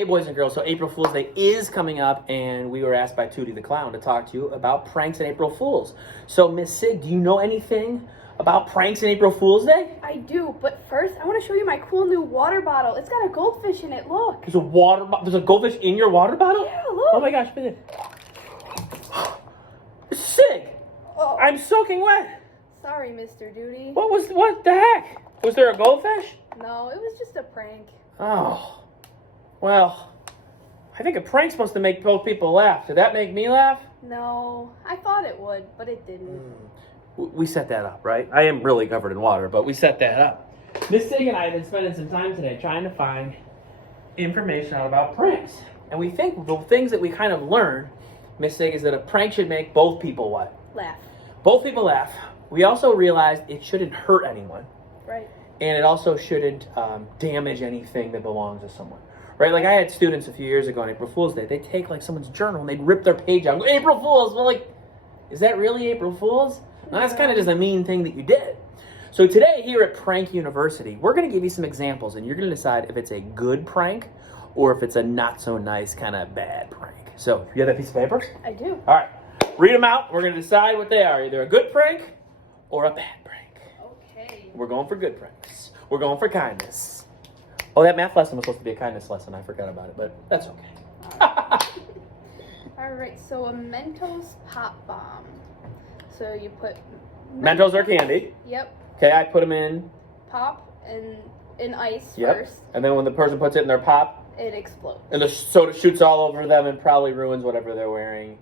Hey, boys and girls. So April Fool's Day is coming up, and we were asked by Tootie the Clown to talk to you about pranks and April Fools. So, Miss Sig, do you know anything about pranks and April Fool's Day? I do, but first I want to show you my cool new water bottle. It's got a goldfish in it. Look. There's a goldfish in your water bottle? Yeah, look. Oh my gosh, Sig! Oh, I'm soaking wet. sorry, Mr. Duty. What the heck? Was there a goldfish? No, it was just a prank. Oh, well, I think a prank's supposed to make both people laugh. Did that make me laugh? No, I thought it would, but it didn't. We set that up, right? I am really covered in water, but we set that up. Miss Sig and I have been spending some time today trying to find information out about pranks. And we think the things that we kind of learned, Miss Sig, is that a prank should make both people what? Laugh. Both people laugh. We also realized it shouldn't hurt anyone. Right. And it also shouldn't damage anything that belongs to someone. Right? Like I had students a few years ago on April Fool's Day. They'd take like someone's journal and they'd rip their page out and go, April Fool's! Well, like, is that really April Fool's? No, that's kind of just a mean thing that you did. So today here at Prank University, we're going to give you some examples and you're going to decide if it's a good prank or if it's a not so nice kind of bad prank. So, you have that piece of paper? I do. All right. Read them out. We're going to decide what they are. Either a good prank or a bad prank. Okay. We're going for good pranks. We're going for kindness. Oh, that math lesson was supposed to be a kindness lesson. I forgot about it, but that's okay. All right, so a Mentos pop bomb. So you put Mentos are candy. Yep. Okay, I put them in. Pop and in ice Yep. first. And then when the person puts it in their pop, It explodes. and the soda shoots all over them and probably ruins whatever they're wearing.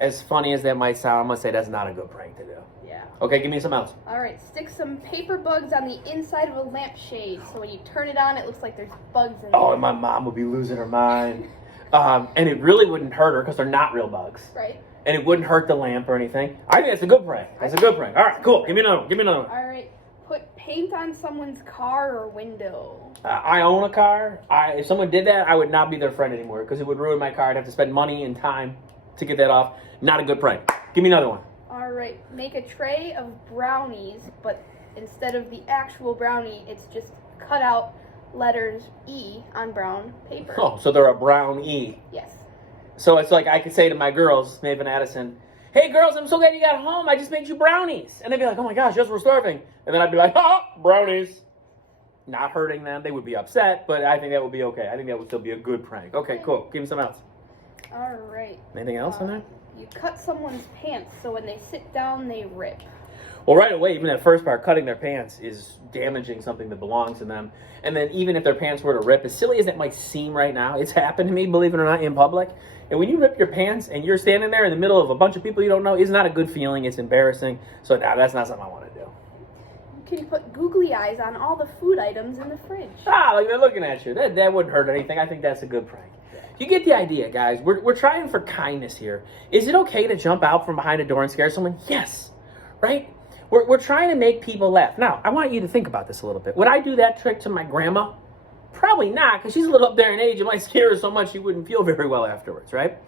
As funny as that might sound, I'm going to say that's not a good prank to do. Yeah. Okay, give me some else. All right, stick some paper bugs on the inside of a lampshade. So when you turn it on, it looks like there's bugs in Oh, there. and my mom would be losing her mind. And it really wouldn't hurt her because they're not real bugs. Right. And it wouldn't hurt the lamp or anything. I think that's a good prank. That's a good prank. All right, cool. Give me another one. Give me another one. All right, put paint on someone's car or window. I own a car. If someone did that, I would not be their friend anymore because it would ruin my car. I'd have to spend money and time to get that off. Not a good prank. Give me another one. All right, make a tray of brownies, but instead of the actual brownie, it's just cut out letters E on brown paper. Oh, so they're a brown E. Yes. So it's like I could say to my girls, Maeve and Addison, hey girls, I'm so glad you got home. I just made you brownies. And they'd be like, oh my gosh, yes, we're starving. And then I'd be like, oh, brownies. Not hurting them. They would be upset, but I think that would be okay. I think that would still be a good prank. Okay, cool. Give me something else. All right. Anything else on there? You cut someone's pants so when they sit down, they rip. Well, right away, even that first part, cutting their pants is damaging something that belongs to them. And then even if their pants were to rip, as silly as it might seem right now, it's happened to me, believe it or not, in public. And when you rip your pants and you're standing there in the middle of a bunch of people you don't know, it's not a good feeling. It's embarrassing. So that's not something I want to do. You can put googly eyes on all the food items in the fridge. Like they're looking at you. That wouldn't hurt anything. I think that's a good prank. You get the idea, guys. We're trying for kindness here. Is it okay to jump out from behind a door and scare someone? Yes. Right? We're trying to make people laugh. Now, I want you to think about this a little bit. Would I do that trick to my grandma? Probably not, because she's a little up there in age. It might scare her so much she wouldn't feel very well afterwards, right?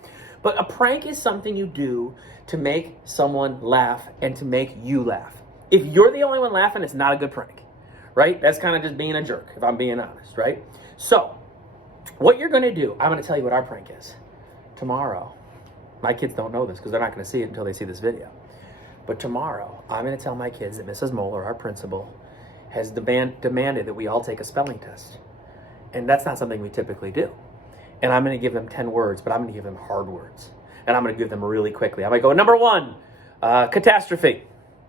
But a prank is something you do to make someone laugh and to make you laugh. If you're the only one laughing, it's not a good prank, right? That's kind of just being a jerk, if I'm being honest, right? So, what you're going to do, I'm going to tell you what our prank is. Tomorrow, my kids don't know this because they're not going to see it until they see this video. But tomorrow, I'm going to tell my kids that Mrs. Moeller, our principal, has demanded that we all take a spelling test. And that's not something we typically do. And I'm going to give them 10 words, but I'm going to give them hard words. And I'm going to give them really quickly. I might go, number 1, catastrophe.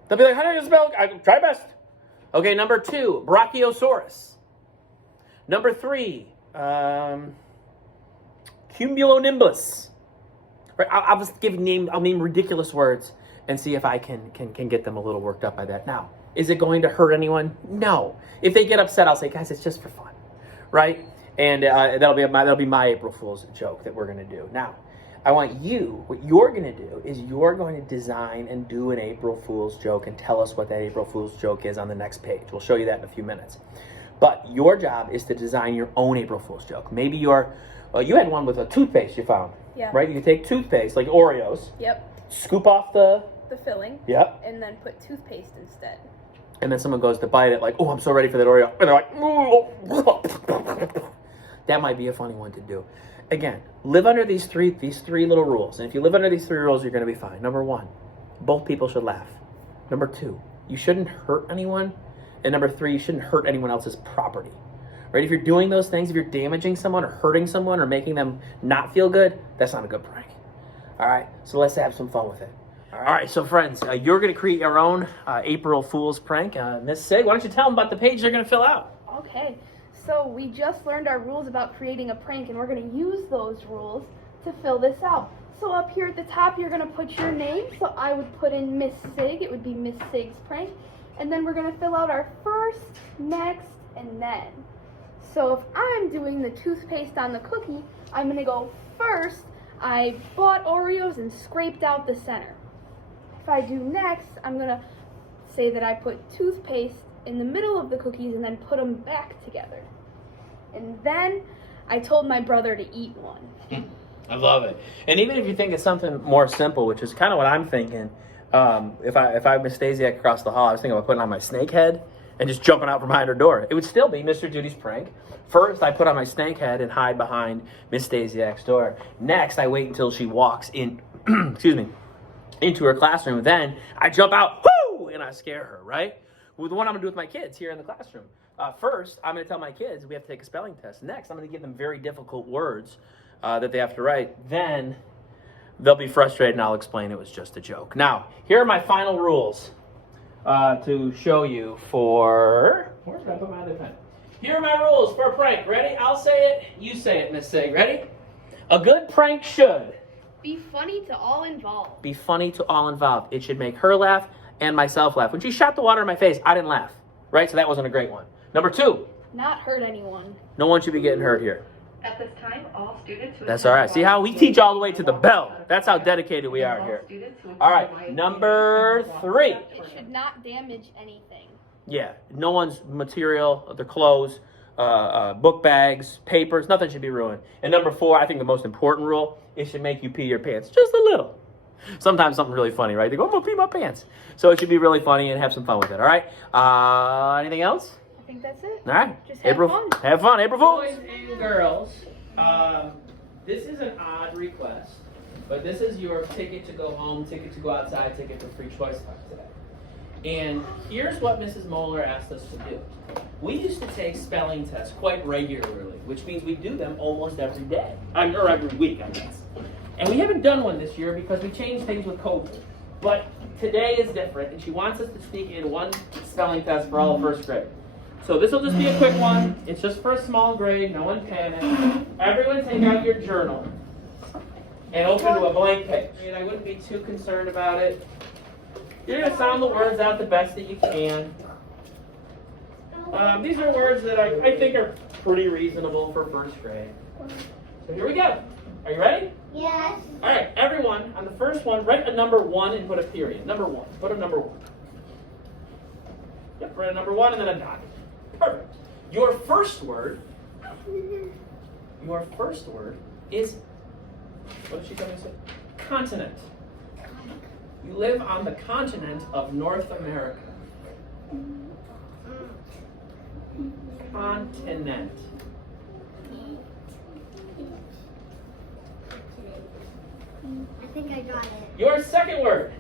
They'll be like, how do you spell? Try best. Okay, number 2, brachiosaurus. Number 3, cumulonimbus. Right? I'll just I'll name ridiculous words and see if I can get them a little worked up by that. Now, is it going to hurt anyone? No. If they get upset, I'll say, guys, it's just for fun, right? And that'll be my April Fool's joke that we're going to do. Now, I want what you're going to do is you're going to design and do an April Fool's joke and tell us what that April Fool's joke is on the next page. We'll show you that in a few minutes. But your job is to design your own April Fool's joke. Maybe you had one with a toothpaste you found. Yeah. Right? You can take toothpaste, like Oreos. Yep. Scoop off the filling. Yep. And then put toothpaste instead. And then someone goes to bite it like, oh, I'm so ready for that Oreo. And they're like, that might be a funny one to do. Again, live under these three little rules. And if you live under these 3 rules, you're going to be fine. Number 1, both people should laugh. Number 2, you shouldn't hurt anyone. And number 3, you shouldn't hurt anyone else's property. Right? If you're doing those things, if you're damaging someone or hurting someone or making them not feel good, that's not a good prank. All right? So let's have some fun with it. All right, so friends, you're going to create your own April Fool's prank. Miss Sig, why don't you tell them about the page they're going to fill out? Okay, so we just learned our rules about creating a prank, and we're going to use those rules to fill this out. So up here at the top, you're going to put your name. So I would put in Miss Sig. It would be Miss Sig's prank. And then we're going to fill out our first, next, and then. So if I'm doing the toothpaste on the cookie, I'm going to go first. I bought Oreos and scraped out the center. If I do next, I'm going to say that I put toothpaste in the middle of the cookies and then put them back together. And then I told my brother to eat one. I love it. And even if you think it's something more simple, which is kind of what I'm thinking, if I Miss Stasiak across the hall, I was thinking about putting on my snake head and just jumping out from behind her door. It would still be Mr. Duty's prank. First, I put on my snake head and hide behind Miss Stasiak's door. Next, I wait until she walks in, excuse me, into her classroom. Then I jump out, whoo, and I scare her, right? With the one I'm going to do with my kids here in the classroom. First, I'm going to tell my kids we have to take a spelling test. Next, I'm going to give them very difficult words that they have to write. Then they'll be frustrated, and I'll explain it was just a joke. Now, here are my final rules to show you for... Where did I put my other pen? Here are my rules for a prank. Ready? I'll say it. You say it, Miss Sig. Ready? A good prank should... Be funny to all involved. Be funny to all involved. It should make her laugh and myself laugh. When she shot the water in my face, I didn't laugh. Right? So that wasn't a great one. Number 2. Not hurt anyone. No one should be getting hurt here. At this time, all students who That's all right. See how we teach all the way to the bell. That's how dedicated we are here. All right. Number 3. It should not damage anything. Yeah. No one's material, their clothes, book bags, papers, nothing should be ruined. And number 4, I think the most important rule, it should make you pee your pants. Just a little. Sometimes something really funny, right? They go, I'm going to pee my pants. So it should be really funny and have some fun with it, all right? Anything else? I think that's it. All right. Just have fun. Have fun, April Fools. Boys and girls, this is an odd request, but this is your ticket to go home, ticket to go outside, ticket for free choice time today. And here's what Mrs. Moeller asked us to do. We used to take spelling tests quite regularly, which means we do them almost every day, or every week, I guess. And we haven't done one this year because we changed things with COVID. But today is different, and she wants us to sneak in one spelling test for all of first grade. So this will just be a quick one. It's just for a small grade. No one panic. Everyone take out your journal and open to a blank page. And I wouldn't be too concerned about it. You're going to sound the words out the best that you can. These are words that I think are pretty reasonable for first grade. So here we go. Are you ready? Yes. All right, everyone, on the first one, write a number 1 and put a period. Number 1. Put a number 1. Yep, write a number 1 and then a dot. Perfect. Your first word is, what did she tell me to say? Continent. You live on the continent of North America. Continent. I think I got it. Your second word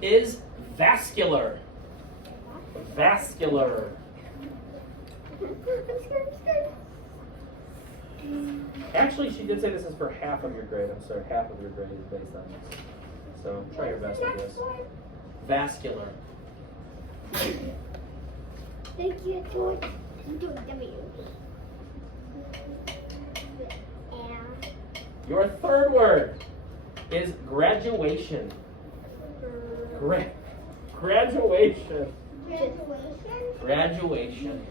is vascular. Vascular. Actually, she did say this is for half of your grade. I'm sorry, half of your grade is based on this. So try your best with this. Vascular. Thank you, George. W. Your third word is graduation. Graduation. Graduation.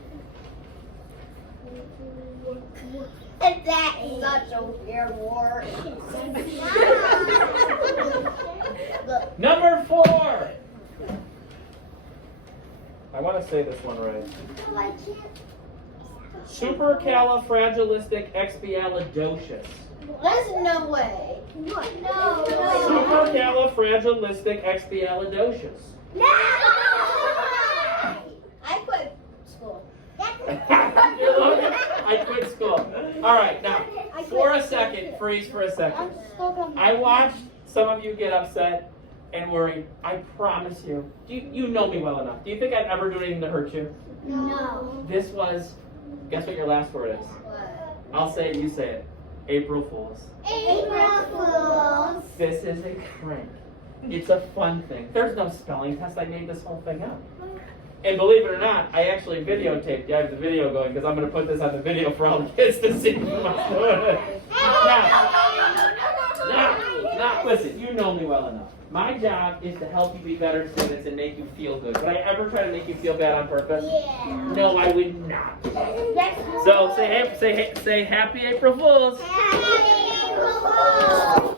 And that is such a weird word. Number 4. I want to say this one right. Supercalifragilisticexpialidocious. There's no way. No. Supercalifragilisticexpialidocious. No! I quit school. You're looking? I quit school. All right, now, for a second, freeze for a second. I watched some of you get upset and worried. I promise you, you know me well enough. Do you think I'd ever do anything to hurt you? No. This was, guess what your last word is? I'll say it, you say it. April Fools. April Fools. This is a prank. It's a fun thing. There's no spelling test. I made this whole thing up. And believe it or not, I actually videotaped. I have the video going because I'm going to put this on the video for all the kids to see. Now, listen, you know me well enough. My job is to help you be better students and make you feel good. Would I ever try to make you feel bad on purpose? Yeah. No, I would not. Yes. So say happy April Fools. Happy April Fools.